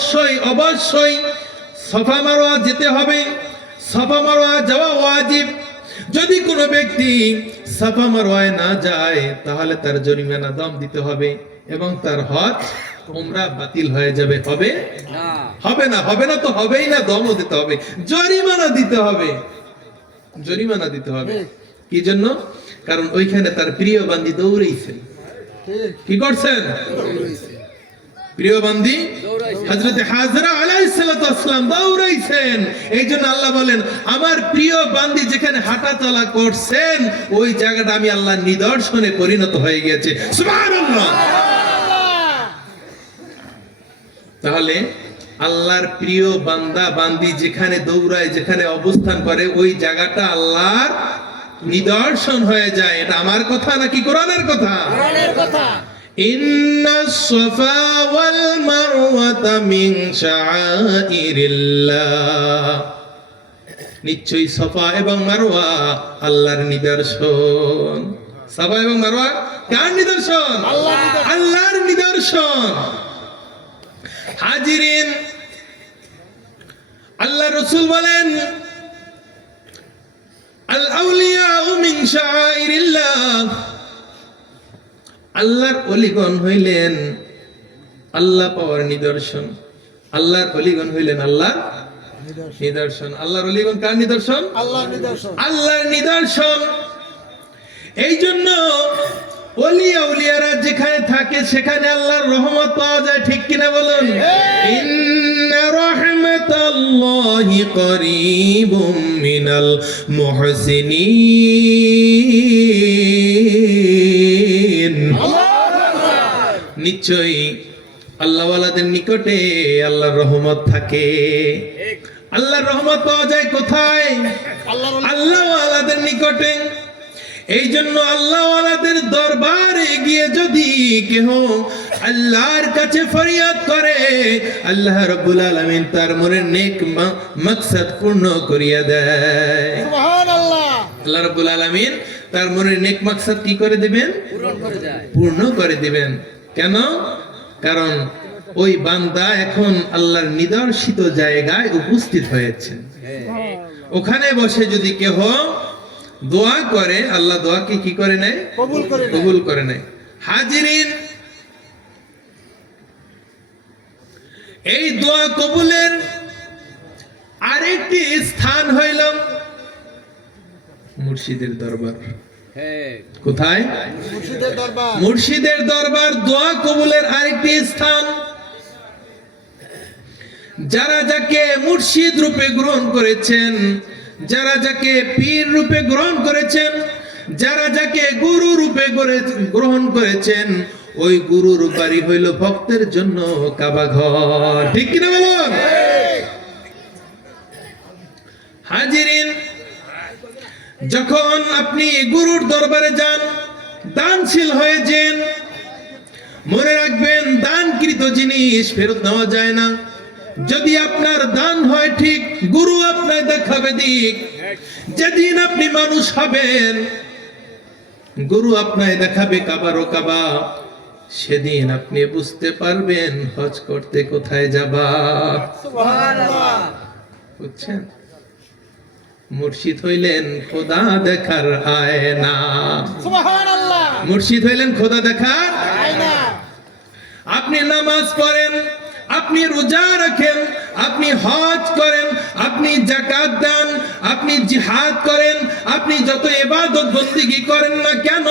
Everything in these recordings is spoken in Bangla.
অবশ্যই অবশ্যই সফা মারোয়া যেতে হবে। সফা মারোয়া যাওয়া ওয়াজিব। যদি কোনো ব্যক্তি সাফা মারোয়ায় না যায় তাহলে তার জরিমানা দম দিতে হবে এবং তার হজ উমরা বাতিল হয়ে যাবে। হবে? হবে না হবে না তো হবেই না দমও দিতে হবে। জরিমানা দিতে হবে। জরিমানা দিতে হবে। কি জন্য? কারণ ওইখানে তার প্রিয় বান্দি দৌড়েইছে কি করছেন? নিদর্শনে পরিণত হয়ে গেছে তাহলে আল্লাহর প্রিয় বান্দা, বান্দি যেখানে দৌড়ায়, যেখানে অবস্থান করে, ওই জায়গাটা আল্লাহর নিদর্শন হয়ে যায়। এটা আমার কথা নাকি কোরআনের কথা? কোরআনের কথা। إن الصفا والمروة من شعائر الله নিশ্চয়ই সফা এবং মারোয়া আল্লাহর নিদর্শন সফা এবং মারোয়া কার নিদর্শন আল্লাহর নিদর্শন হাজিরিন আল্লাহ রসুল বলেন আল আউলিয়া মিন শাআইরিল্লাহ আল্লাহর অলিগণ হইলেন আল্লাহ পাওয়ার নিদর্শন। আল্লাহর অলিগণ হইলেন আল্লাহ নিদর্শন। আল্লাহর অলিগণ কার নিদর্শন? আল্লাহ নিদর্শন। আল্লাহর নিদর্শন। এই জন্য অলিয়া উলিয়ারা যেখানে থাকে সেখানে আল্লাহর রহমত পাওয়া যায় ঠিক কিনা বলুন? ইন্না রাহমাতাল্লাহি করিবুম মিনাল মুহসিনিন। নিশ্চয়ই আল্লাহওয়ালাদের নিকটে আল্লাহর রহমত থাকে। আল্লাহর রহমত পাওয়া যায় কোথায়? আল্লাহর আল্লাহ আলাদের নিকটে। এই জন্য আল্লাহ আলাদের দরবারে গিয়ে যদি কেহ আল্লাহর কাছে ফরিয়াদ করে আল্লাহ রব্বুল আলামিন তার মনের নেক মাকসাদ পূর্ণ করিয়া দেয়। সুবহানাল্লাহ। আল্লাহ রব্বুল আলামিন তার মনের নেক মাকসাদ কি করে দিবেন? পূর্ণ করে দিবেন। কেন? কারণ ওই বান্দা এখন আল্লাহর নিদর্শিত জায়গায় উপস্থিত হয়েছে। ওখানে বসে যদি কেহ দোয়া করে আল্লাহ দোয়াকে কি করে নেয়? কবুল করে নেয়। কবুল করে নেয়। হাজিরিন এই দোয়া কবুলের আরেকটি স্থান হইল মুর্শিদের দরবার। কোথায়? মুর্শিদের দরবার। দোয়া কবুলের আরেকটি স্থান। যারা যাকে মুর্শিদ রূপে গ্রহণ করেছেন যারা যাকে পীর রূপে গ্রহণ করেছেন যারা যাকে গুরু রূপে গ্রহণ করেছেন ওই গুরু রূপারি হইল ভক্তের জন্য কাবা ঘর। ঠিক কিনা বলুন? হাজিরিন যখন আপনি গুরুর দরবারে যান দানশীল হয়ে যান মনে রাখবেন দানকৃত জিনিস ফেরত নেওয়া যায় না। যদি আপনার দান হয় ঠিক গুরু আপনার দেখাবে দিক। যেদিন আপনি মানুষ হবেন গুরু আপনায় দেখাবে কাবার ও কাবা। সেদিন আপনি বুঝতে পারবেন হজ করতে কোথায় যাবা। বুঝছেন? মুর্শিদ হইলেন খোদা দেখার আয়না। মুর্শিদ হইলেন খোদা দেখার আপনি নামাজ পড়েন আপনি রোজা রাখেন আপনি হজ করেন আপনি জাকাত দেন আপনি জিহাদ করেন আপনি যত এবাদত বন্দিগি করেন না কেন?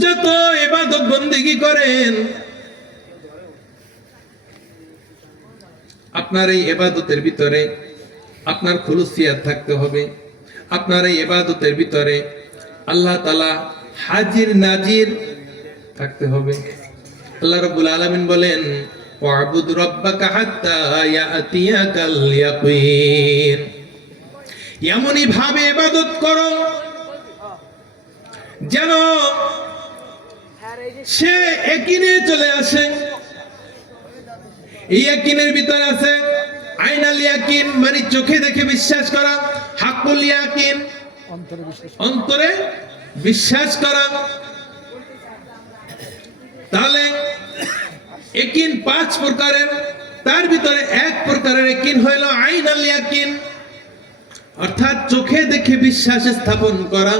যত এবাদত বন্দিগি করেন আপনার এই এবাদতের ভিতরে আপনার খুলুসিয়াত থাকতে হবে। আপনার এই এবাদতের ভিতরে আল্লাহ তালা হাজির নাজির থাকতে হবে। আল্লাহ রাব্বুল আলামিন বলেন, ওয়াবুদ হাত্তা ইয়াতিয়াকাল ইয়াকিন এমনই ভাবে ইবাদত করো যেন সে একিনে চলে আসে। এই একিনের ভিতর আছে আইনাল ইয়াকিন মানে চোখে দেখে বিশ্বাস করা। হাকুল ইয়াকিন অন্তরে বিশ্বাস করা। তাহলে একিন পাঁচ প্রকারের তার ভিতরে এক প্রকারের একিন হইল আইন আল ইয়াকিন। অর্থাৎ চোখে দেখে বিশ্বাস স্থাপন করা।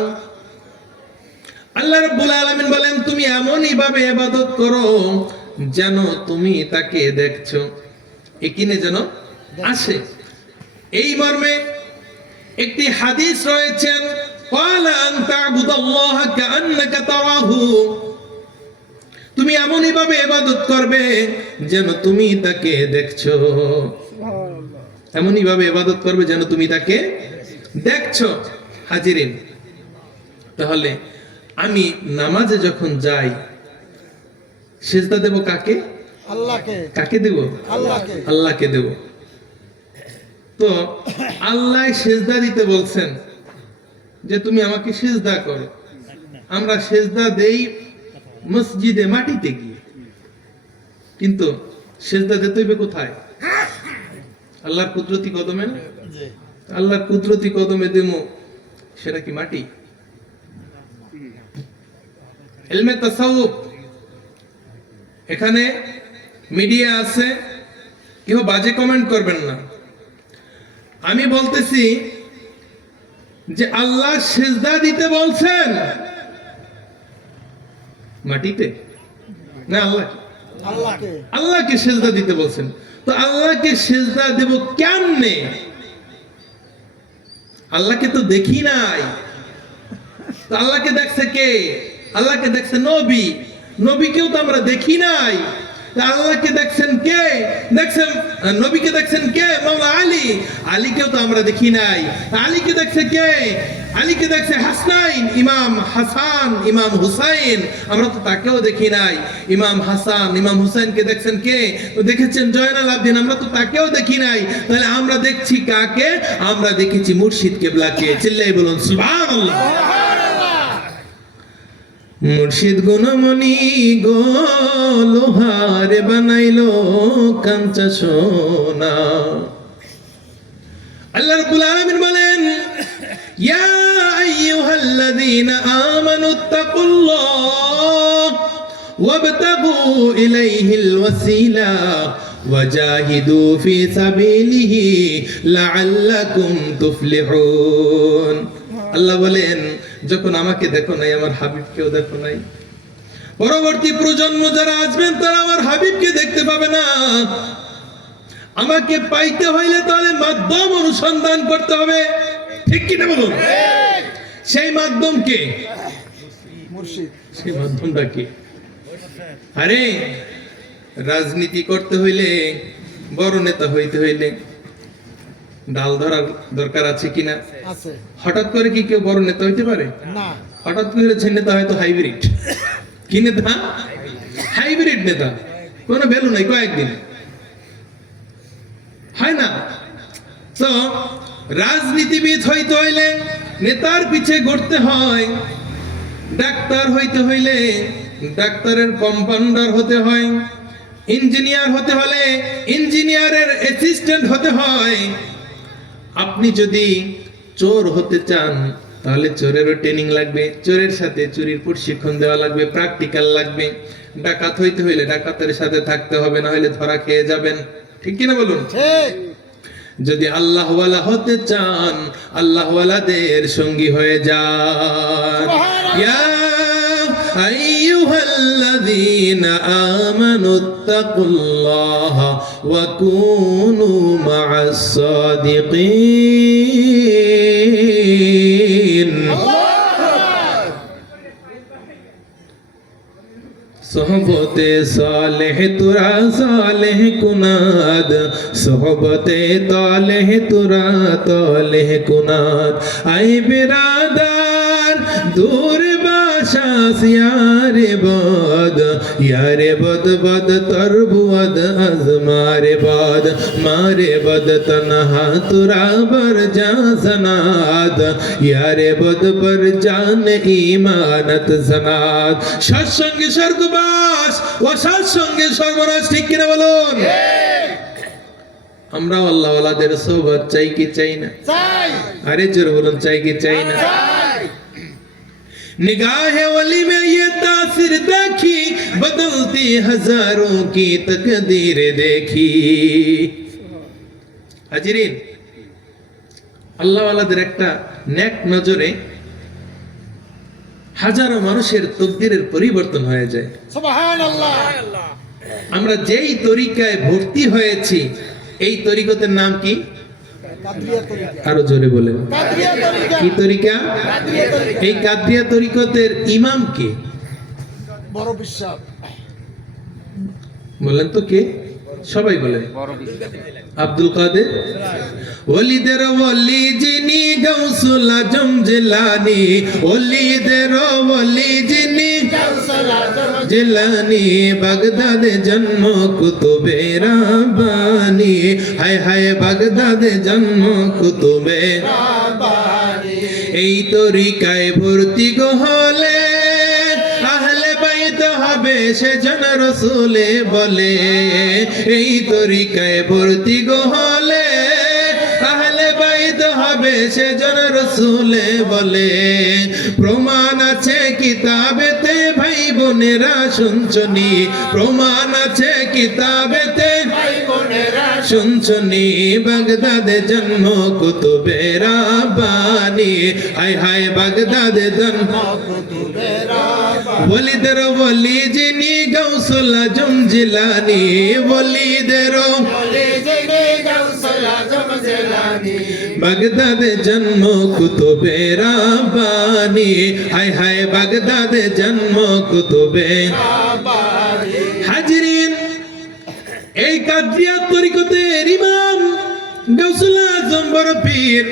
আল্লাহ রাব্বুল আলামিন বলেন তুমি এমনই ভাবে ইবাদত করো যেন তুমি তাকে দেখছ। একিনে যেন আসে এই মর্মে একটি হাদিস রয়েছেন তুমি এমনই ভাবে এবাদত করবে যেন তুমি তাকে দেখছ। এমনই ভাবে এবাদত করবে যেন তুমি তাকে দেখছ। হাজিরিন তাহলে আমি নামাজে যখন যাই সেজদা দেব কাকে? আল্লাহকে। কাকে দেব? আল্লাহকে। আল্লাহকে দেব। তো আল্লাহ সেজদা দিতে বলছেন যে তুমি আমাকে সেজদা করো। আমরা সেজদা দেই মসজিদে মাটিতে গিয়ে। কিন্তু সেজদা দিতে হইবে কোথায়? আল্লাহর কুদরতি কদমে না? আল্লাহর কুদরতি কদমে দেমো সেটা কি মাটি? এলমে তাসাউফ। এখানে মিডিয়া আছে কেউ বাজে কমেন্ট করবেন না। আমি বলতেছি যে আল্লাহ সেজদা দিতে বলছেন। মাটিতে? না আল্লাহ আল্লাহকে। সেজদা দিতে বলছেন। তো আল্লাহকে সেজদা দেব কেমনে? আল্লাহকে তো দেখি নাই। আল্লাহকে দেখছে কে? আল্লাহকে দেখছে নবী। নবীকেও তো আমরা দেখি নাই। আল্লাহকে দেখছেন কে? দেখছেন নবীকে দেখছেন কে? মাওলা আলী। আলীকেও তো আমরা দেখি নাই। আলীকে দেখছে কে? আলীকে দেখছে হাসনাইন ইমাম হাসান, ইমাম হুসাইন। আমরা তো তাকেও দেখি নাই। ইমাম হাসান, ইমাম হুসাইনকে দেখছেন কে? দেখেছেন জয়নাল আবদিন, আমরা তো তাকেও দেখি নাই। তাহলে আমরা দেখছি কাকে? আমরা দেখেছি মুর্শিদ কেবলাকে। চিল্লাই বলুন, সুবহানাল্লাহ। মুর্শিদ গুণমণি গো লোহার বানাইলো কাঞ্চা সোনা আল্লাহ রাব্বুল আলামিন বলেন ইয়া আইয়ুহাল্লাযীনা আমানু তাকুল্লাহ ওয়াবতাগু ইলাইহিল ওয়াসিলা وجاهدوا في سبيله لعلكم تفلحون আল্লাহ বলেন যখন আমাকে দেখো নাই আমার হাবিবকেও দেখো নাই। পরবর্তী প্রজন্ম যারা আসবেন তারা আমার হাবিবকে দেখতে পাবে না। আমাকে পাইতে হইলে তাহলে মাধ্যম অনুসন্ধান করতে হবে। ঠিক কি না বলুন? সেই মাধ্যম কে সেই মাধ্যমটা কি? আরে রাজনীতি করতে হইলে বড় নেতা হইতে হইলে ডাল ধরার দরকার আছে কিনা? হঠাৎ করে কি কেউ বড় নেতা হইতে পারে? হঠাৎ করে যে নেতা হয়তো হাইব্রিড। কি নেতা? হাইব্রিড নেতা। কোনো ভ্যালু নাই কয়েকদিন। হয় না? তো রাজনীতিবিদ হইতে হইলে নেতার পিছে ঘুরতে হয় ডাক্তার হইতে হইলে ডাক্তারের কম্পাউন্ডার হতে হয় ইঞ্জিনিয়ার হতে হলে ইঞ্জিনিয়ারের অ্যাসিস্ট্যান্ট হতে হয় আপনি যদি চোর হতে চান তাহলে চোরেরও ট্রেনিং লাগবে। চোরের সাথে চুরির প্রশিক্ষণ দেওয়া লাগবে প্র্যাকটিক্যাল লাগবে। ডাকাত হইতে হইলে ডাকাতের সাথে থাকতে হবে না হলে ধরা খেয়ে যাবেন। ঠিক কিনা বলুন? যদি আল্লাহওয়ালা হতে চান আল্লাহওয়ালাদের সঙ্গী হয়ে যান। ইয়া আইয়ুহাল্লাযীনা আমানু তাকুল্লাহা ওয়া কুনু মা'আস সাদিকিন সোহবতে সালেহ, তুরা সালেহ কুনাদ। সোহবতে তালেহ, তুরা তালেহ কুনাদ। আই বিরাদার, দূর বাসাস ইয়ারে বদ ইয়ারে বদ বদ তরবুদ আজমারে বদ। মারে বদ তনহা তুরা বর যা সনাদ ইয়ারে বদ বর জান ইমানত সনাদ সৎসঙ্গে স্বর্গবাস ও সৎসঙ্গে সর্বনাশ ঠিক কিনা বলুন? আমরা আল্লাহওয়ালাদের সোহবত চাই কি চাই না? আরে জোর বলুন চাই কি চাই না? निगाह वली में ये तासिर देखी बदलती हजारों की तकदीर देखी হাজিরিন আল্লাহওয়ালাদের একটা ন্যাক নজরে হাজারো মানুষের তকদিরের পরিবর্তন হয়ে যায় সুবহান আল্লাহ আমরা যেই তরিকায় ভর্তি হয়েছি এই তরিকতের নাম কি কাদরিয়া তরিকা আরও জোরে বলেন। কি তরিকা। এই কাদ্রিয়া তরিকতের ইমাম কে? বড় বিশ্বাস। বলেন তো কে? সবাই বলে আব্দুল কাদের? ওলিদের ওলি যিনি গৌসুল আজম জিলানি, ওলিদের ওলি যিনি জিলানি, বাগদাদে জন্ম কুতুবে রাব্বানি হায় হায় বাগদাদে জন্ম কুতুবে এই তরিকায় ভর্তি গো হবে সে জন রসুলে বলে, এই তরিকায় ভর্তি গো হলে আহলে বাইত হবে, সে জন রসুলে বলে। প্রমাণ আছে কিতাবেতে, ভাই বোনেরা শুনছনি। প্রমাণ আছে কিতাবেতে শুনছনি। বাগদাদে জন্ম কুতুবে রাব্বানি হায় হায় বাগদাদে জন্ম ওলিদের ওলি যিনি গৌসুল আজম ওলিদের বাগদাদে জন্ম কুতুবে রাব্বানি হায় হায় বাগদাদে জন্ম কুতুবে। হাজরিন, এই কাদ্রিয়া তরিকতের ইমাম গৌসুল আজম বড় পীর।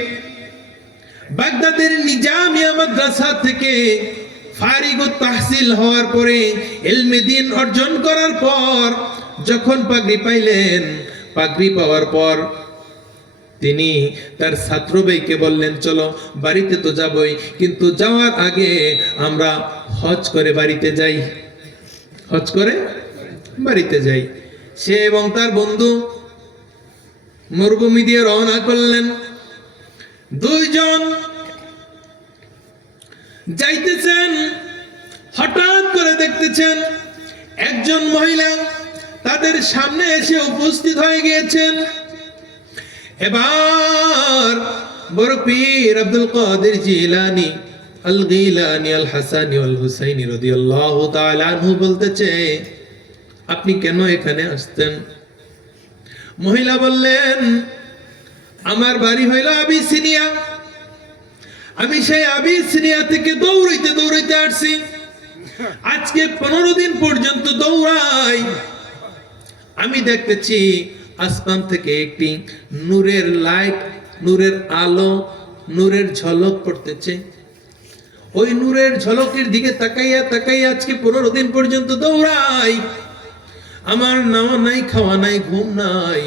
বাগদাদের নিজামিয়া মাদ্রাসা থেকে ফারিগ ও তাহসিল হওয়ার পরে এলমে দিন অর্জন করার পর যখন পাগড়ি পাইলেন, পাগড়ি পাওয়ার পর তিনি তার ছাত্র ভাইকে বললেন, চলো বাড়িতে তো যাবই, কিন্তু যাওয়ার আগে আমরা হজ করে বাড়িতে যাই। হজ করে বাড়িতে যাই। সে এবং তার বন্ধু মরুভূমি দিয়ে রওনা করলেন। দুইজন যাইতেছেন, হঠাৎ করে দেখতেছেন একজন মহিলা তাদের সামনে এসে উপস্থিত হয়ে গিয়েছেন। এবার বড় পীর আব্দুল কাদের জিলানি আল গিলানি আল হাসানি আল হুসাইনি রাদিয়াল্লাহু তাআলা আনহু বলতেছে, আপনি কেন এখানে আসতেন মহিলা বললেন, আমার বাড়ি হইল আবিসিনিয়া। আমি সেই আবিসিনিয়া থেকে দৌড়াইতে দৌড়াইতে আসছি। আজকে পনেরো দিন পর্যন্ত দৌড়াই। আমি দেখতেছি আসমান থেকে একটি নূরের লাইট, নূরের আলো, নূরের ঝলক পড়তেছে। ওই নূরের ঝলকের দিকে তাকাইয়া তাকাইয়া আজকে পনেরো দিন পর্যন্ত দৌড়াই। আমার নাওয়া নাই, খাওয়া নাই, ঘুম নাই।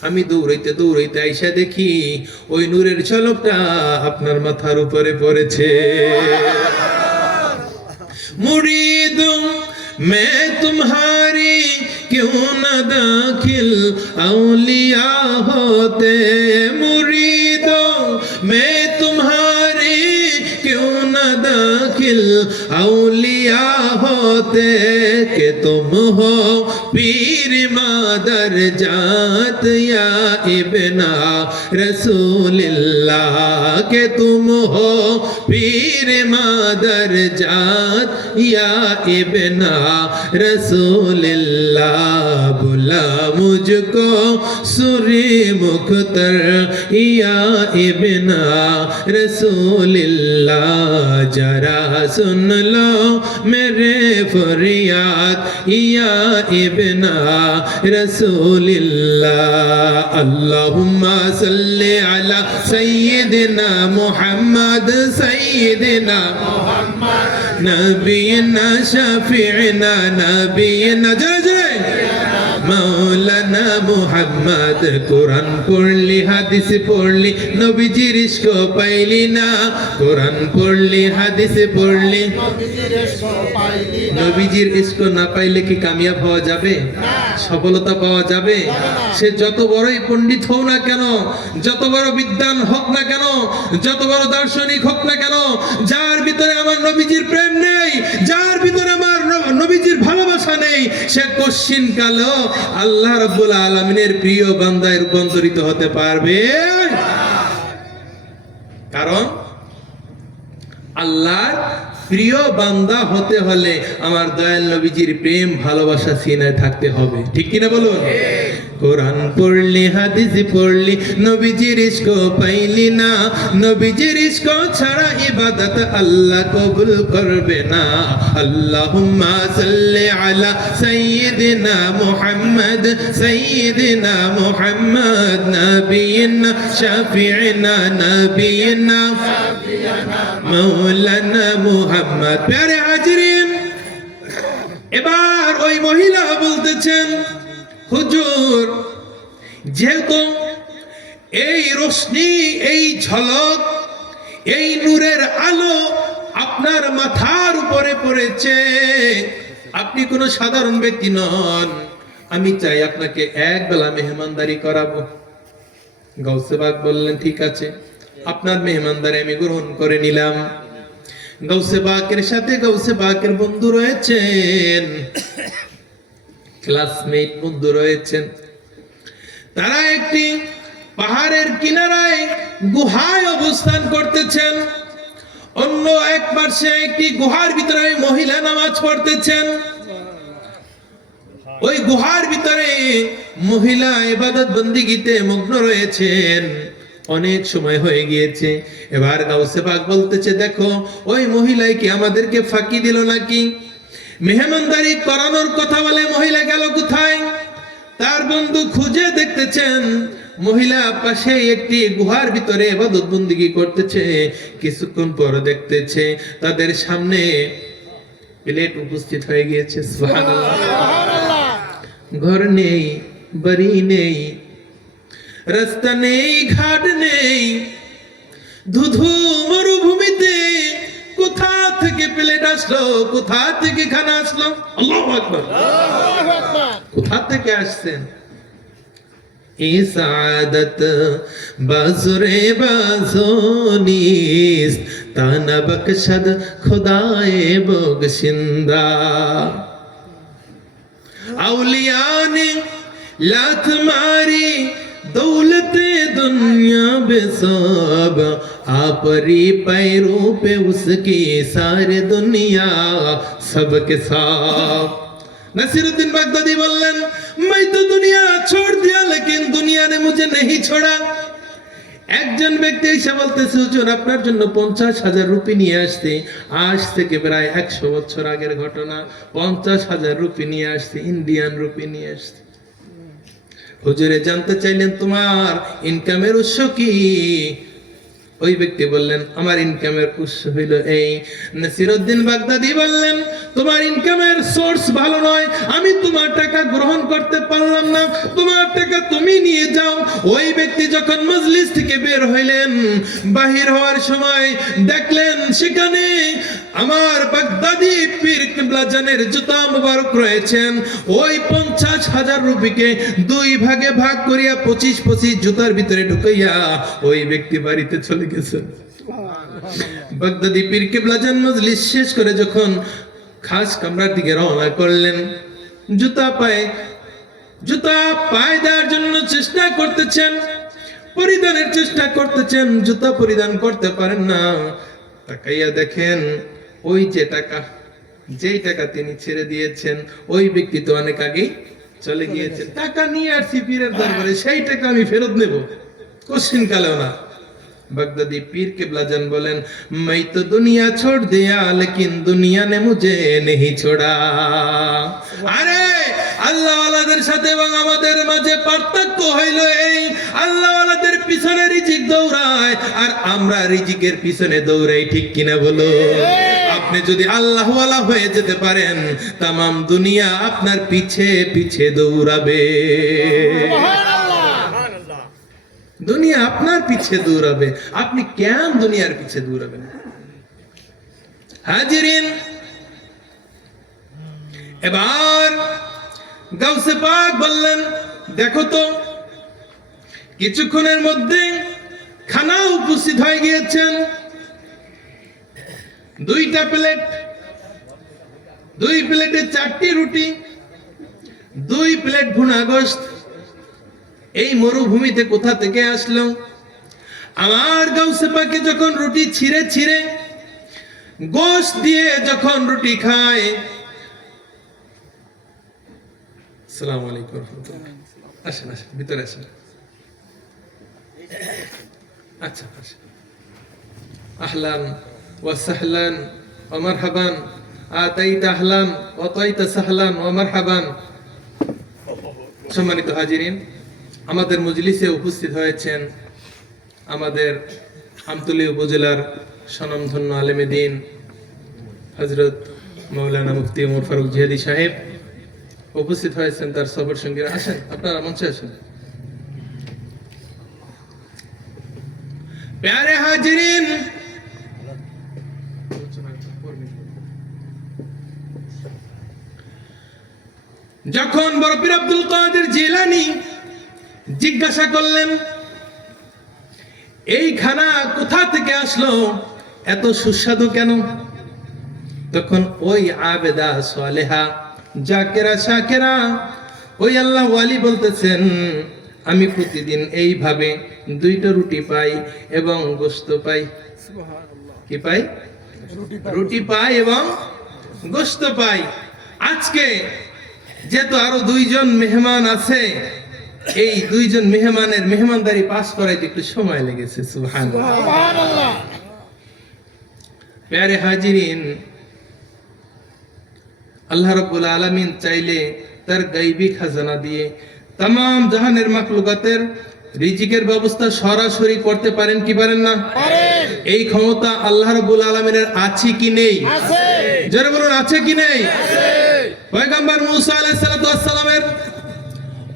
আমি দৌড়াইতে দৌড়াইতে আইসা দেখি ওই নূরের ঝলকটা আপনার মাথার উপরে পড়েছে। মে তুমহারি কেউ না দাখিল আউলিয়া হতে। মে কেউ না দাখিল আউলিয়া হতে। কে তুম হো पीर मादर जात या इबना रसूलिल्लाह के तुम हो। पीर मादर जात या इबना रसूलिल्लाह, बुला मुझको सुरी मुख्तर या इबना रसूलिल्लाह, जरा सुन लो मेरे फरियाद या इबना سيدنا رسول الله اللهم صل على سيدنا محمد سيدنا محمد نبينا شفيعنا نبينا جل جل মাওলানা মুহাম্মদ, কোরআন পড়লি, হাদিস পড়লি নবীজির ইশক পাইলি না। কোরআন পড়লি, হাদিস পড়লি। নবীজির পাইলি না। না পাইলে কি কামিয়াব হওয়া যাবে? সফলতা পাওয়া যাবে? সে যত বড়ই পণ্ডিত হোক না কেন, যত বড় বিদ্যান হোক না কেন, যত বড় দার্শনিক হোক না কেন, যার ভিতরে আমার নবীজির প্রেম নেই, যার ভিতরে আমার ন- নবীজির ভালোবাসা নেই, সে কশ্চিন কালো আল্লাহ রব্বুল আলমিনের প্রিয় বান্দায় রূপান্তরিত হতে পারবে। কারণ আল্লাহর প্রিয় বান্দা হতে হলে আমার দয়াল নবীজির প্রেম, ভালোবাসা সিনায় থাকতে হবে। ঠিক কিনা বলুন? কোরআন পড়লি, হাদিস পড়লি, নবীজির ইশক পাইলি না। নবীজির ইশক ছাড়া ইবাদত আল্লাহ কবুল করবে না। আল্লাহুম্মা সাল্লি আলা সাইয়্যিদিনা মুহাম্মদ সাইয়্যিদিনা মুহাম্মদ, নবিয়িনা শাফিঈনা, নবিয়িনা মৌলানা মুহাম্মদ প্যারে হাজরিন, এবার ওই মহিলা বলতেছেন, হুজুর, যেহেতু এই রশ্মি এই ঝলক, এই নূরের আলো আপনার মাথার উপরে পড়েছে, আপনি কোনো সাধারণ ব্যক্তি নন, আমি চাই আপনাকে এক বেলা মেহমানদারি করাবো। গৌসেবাগ বললেন, ঠিক আছে, আপনার মেহমানদারি আমি গ্রহণ করে নিলাম। গৌসে বাকের সাথে গৌসে বাকের বন্ধু রয়েছেন। ক্লাসমেট বন্ধু রয়েছেন। তারা একটি পাহাড়ের কিনারায় গুহায় অবস্থান করতেছেন। অন্য এক পার্শ্বে একটি গুহার ভিতরে মহিলা নামাজ পড়তেছেন। ওই গুহার ভিতরে মহিলা এবাদত বন্দিগিতে মগ্ন রয়েছেন। অনেক সময় হয়ে গিয়েছে। এবার গাউসে পাক বলতেছে দেখো ওই মহিলাই কি আমাদেরকে ফাঁকি দিল নাকি? মেহমানদারি করানোর কথা বলে মহিলা গেল কোথায়? তার বন্ধু খুঁজে দেখতেছেন মহিলা পাশে একটি গুহার ভিতরে এবাদত বন্দিগি করতেছে। কিছুক্ষণ পর দেখতেছে তাদের সামনে প্লেট উপস্থিত হয়ে গিয়েছে। ঘর নেই বাড়ি নেই রাস্তা নেই ঘাট নেই ধুধু মরুভূমিতে কোথা থেকে প্লেট আসলো কোথা থেকে খানা আসলো? আল্লাহ আকবর। কোথা থেকে আসছেন? ইসাদত বাজুরে বাজনিস তানা বকশদ খোদায়ে বগশিন্দা আউলিয়ানে লাথ মারি दौलत दुनिया बेसाब आपरी पैरों पे उसकी सारी दुनिया सबके साथ नसीरुद्दीन बगदादी बोलन मैं तो दुनिया छोड़ दिया लेकिन दुनिया ने मुझे नहीं छोड़ा একজন ব্যক্তি এসে বলতেছে হুজুর আপনার জন্য পঞ্চাশ হাজার রুপি নিয়ে আসতে আজ থেকে প্রায় একশো বছর আগের ঘটনা পঞ্চাশ হাজার রুপি নিয়ে আসতে ইন্ডিয়ান রুপি নিয়ে আসতে হুজুরে জানতে চাইলেন তোমার ইনকামের উৎস কি? ওই ব্যক্তি বললেন, আমার ইনকামের উৎস হইল এই। নাসিরউদ্দিন বাগদাদি বললেন, তোমার ইনকামের সোর্স ভালো নয়। আমি তোমার টাকা গ্রহণ করতে পারলাম না। তোমার টাকা তুমি নিয়ে যাও। ওই ব্যক্তি যখন মজলিস থেকে বের হইলেন, বাহির হওয়ার সময় দেখলেন, সেখানে আমার বাগদাদি পীর কিবলা জানের জুতা মুবারক রয়েছেন। ওই পঞ্চাশ হাজার রুপিকে দুই ভাগে ভাগ করিয়া পঁচিশ পঁচিশ জুতার ভিতরে ঢুকাইয়া ওই ব্যক্তি বাড়িতে চলে গেছেন বাগদাদি পীর কিবলা জান মজলিস শেষ করে যখন খাস কামরার দিকে রওনা করলেন, জুতা পায়ে জুতা পায়ে দেওয়ার জন্য চেষ্টা করতেছেন, পরিধানের চেষ্টা করতেছেন, জুতা পরিধান করতে পারেন না। তাকাইয়া দেখেন, ওই যে টাকা, যেই টাকা তিনি ছেড়ে দিয়েছেন, ওই ব্যক্তি তো অনেক আগেই চলে গিয়েছেন টাকা নিয়ে আসছি পীরের দরবারে, সেই টাকা আমি ফেরত নেব। কোশ্চিন কালেও না। বাগদাদি পীর قبلہ جن বলেন میں তো দুনিয়া ছোড় দিয়া, লেকিন দুনিয়া নে মুঝে নেহি ছোড়া। আরে আল্লাহ আল্লাহদের সাথে এবং আমাদের মাঝে পার্থক্য হইল এই আল্লাহ আল্লাহদের পিছনে রিজিক দৌড়ায়, আর আমরা রিজিকের পিছনে দৌড়াই, ঠিক কিনা বলো? আপনি যদি আল্লাহ আল্লাহ হয়ে যেতে পারেন, তামাম দুনিয়া আপনার পিছে পিছে দৌড়াবে। দুনিয়া আপনার পিছে দৌড়াবে। আপনি কেন দুনিয়ার পিছে দৌড়াবেন? হাজিরিন, এবার গাউসে পাক বললেন, দেখো তো, কিছুক্ষণের মধ্যে খানা উপস্থিত হয়ে গিয়েছেন। দুইটা প্লেট, দুই প্লেটে চারটি রুটি, দুই প্লেট ভুনা গোস্ত এই মরুভূমিতে কোথা থেকে আসলো? আমার গাউসে পাকে যখন রুটি ছিঁড়ে ছিঁড়ে, গোশ দিয়ে যখন রুটি খায় সালাম আলাইকুম আসেন আসেন, ভিতরে আসেন। আচ্ছা আহলান ওয়া সাহলান ওয়া মারহাবান। আতাইতা আহলান ওয়া তাইতা সাহলান ওয়া মারহাবান। সম্মানিত হাজিরিন আমাদের মজলিসে উপস্থিত হয়েছেন আমাদের আমতলী উপজেলার স্বনামধন্য আলেমে দিন হজরত মৌলানা মুফতি ওমর ফারুক জিহাদি সাহেব। উপস্থিত হয়েছেন তার সফর সঙ্গীরা। আসেন, আপনারা মঞ্চে আসেন। প্যারে হাজিরিন, যখন বরফির আব্দুল কাদের জিলানি জিজ্ঞাসা করলেন এই খানা কোথা থেকে আসলো? এত সুস্বাদু কেন? তখন ওই আবেদা সালেহা জাকেরা শাকেরা ওই আল্লাহ ওয়ালি বলতেছেন আমি প্রতিদিন এইভাবে দুইটা রুটি পাই এবং গোস্ত পাই। কি পাই? রুটি পাই। এবং গোস্ত পাই। আজকে যেহেতু আরও দুইজন মেহমান আছে এই দুইজন মেহমানের মেহমানদারি পাস করাইতে একটু সময় লেগেছে সুবহানাল্লাহ। প্যারে হাজিরিন আল্লাহ রাব্বুল আলামিন চাইলে তার গাইবী খাজানা দিয়ে তাম জাহানের মাখলুকাতের রিজিকের ব্যবস্থা সরাসরি করতে পারেন কি পারেন না? এই ক্ষমতা আল্লাহ রাব্বুল আলামিনের আছে কি নেই? আছে। জোরে বলুন আছে কি নেই? পয়গম্বর মুসা আলাইহিস সালামের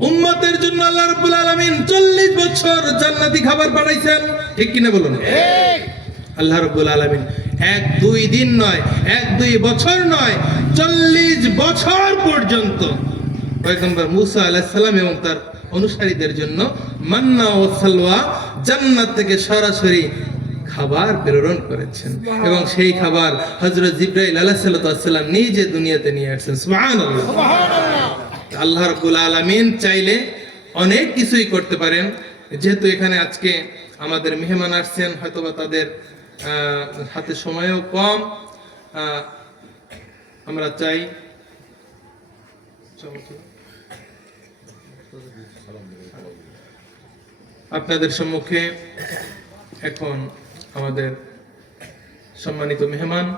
উম্মতের জন্য আল্লাহ রাব্বুল আলামিন 40 বছর জান্নাতি খাবার পাঠাইছেন ঠিক কিনা বলুন? ঠিক। আল্লাহ রব্বুল আলমিন এক দুই দিন নয় এক দুই বছর নয় চল্লিশ বছর পর্যন্ত পয়গম্বর মুসা আলাহিসাল্লাম এবং তার অনুসারীদের জন্য মান্না ও সালওয়া জান্নাত থেকে সরাসরি খাবার প্রেরণ করেছেন। এবং সেই খাবার হজরত জিব্রাইল আলাহ সাল্লাম নিজে দুনিয়াতে নিয়ে আসছেন। সুবহানাল্লাহ। সুবহানাল্লাহ। আল্লাহ রাব্বুল আলামিন চাইলে অনেক কিছুই করতে পারেন। যেহেতু এখানে আজকে আমাদের মেহমান আসছেন, হয়তোবা তাদের হাতে সময়ও কম। আমরা চাই আপনাদের সম্মুখে এখন আমাদের সম্মানিত মেহমান